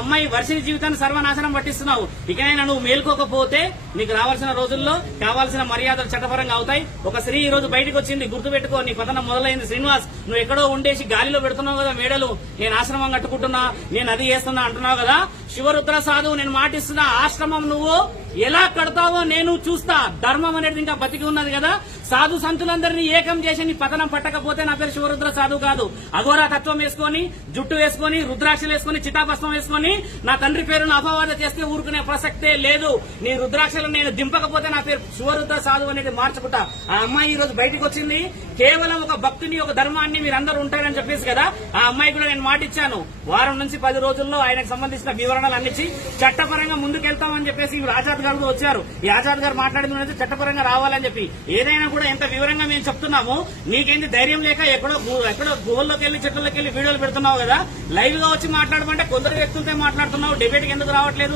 అమ్మాయి వర్షిని జీవితాన్ని సర్వనాశనం పట్టిస్తున్నావు. ఇకనైనా నువ్వు మేల్కోకపోతే నీకు రావాల్సిన రోజుల్లో కావాల్సిన మర్యాదలు చట్టపరంగా అవుతాయి. ఒక స్త్రీ ఈ రోజు బయటకు వచ్చింది, గుర్తుపెట్టుకో. నీ పతనం మొదలైంది. శ్రీనివాస్, నువ్వు ఎక్కడో ఉండేసి గాలిలో పెడుతున్నావు కదా మేడలు, నేను ఆశ్రమం కట్టుకుంటున్నా, నేను అది చేస్తున్నా అంటున్నావు కదా. శివరుద్ర సాధువు నేను మాటిస్తున్నా, ఆశ్రమం నువ్వు ఎలా కడతావో నేను చూస్తా. ధర్మం అనేది ఇంకా బతికి ఉన్నది కదా. సాధు సంతులందరినీ ఏకం చేసి నీ పతనం పట్టకపోతే నా పేరు శివరుద్ర సాధువు కాదు. అఘోరా తత్వం వేసుకొని, జుట్టు వేసుకొని, రుద్రాక్షలు వేసుకొని, చితాభస్మం వేసుకొని నా తండ్రి పేరును అపవాద చేస్తే ఊరుకునే ప్రసక్తే లేదు. నీ రుద్రాక్షలు నేను దింపకపోతే నా పేరు శివరుద్ర సాధువు అనేది మార్చుకుంటా. ఆ అమ్మాయి ఈ రోజు బయటకు వచ్చింది కేవలం ఒక భక్తిని, ఒక ధర్మాన్ని మీరందరూ ఉంటారని చెప్పేసి కదా. ఆ అమ్మాయి కూడా నేను మాటిచ్చాను, వారం నుంచి 10 రోజుల్లో ఆయనకు సంబంధించిన వివరణలు అందించి చట్టపరంగా ముందుకెళ్తామని చెప్పేసి ఆజాద్ గారు వచ్చారు. ఈ ఆజాద్ గారు మాట్లాడింది చట్టపరంగా రావాలని చెప్పి. ఏదైనా కూడా ఎంత వివరంగా మేము చెప్తున్నాము, నీకేంటి ధైర్యం లేక ఎక్కడో గుహల్లోకి వెళ్లి చెట్లలోకి వెళ్లి వీడియోలు పెడుతున్నావు కదా. లైవ్ గా వచ్చి మాట్లాడమంటే కొందరు వ్యక్తులతో మాట్లాడుతున్నావు, డిబేట్ కి ఎందుకు రావట్లేదు?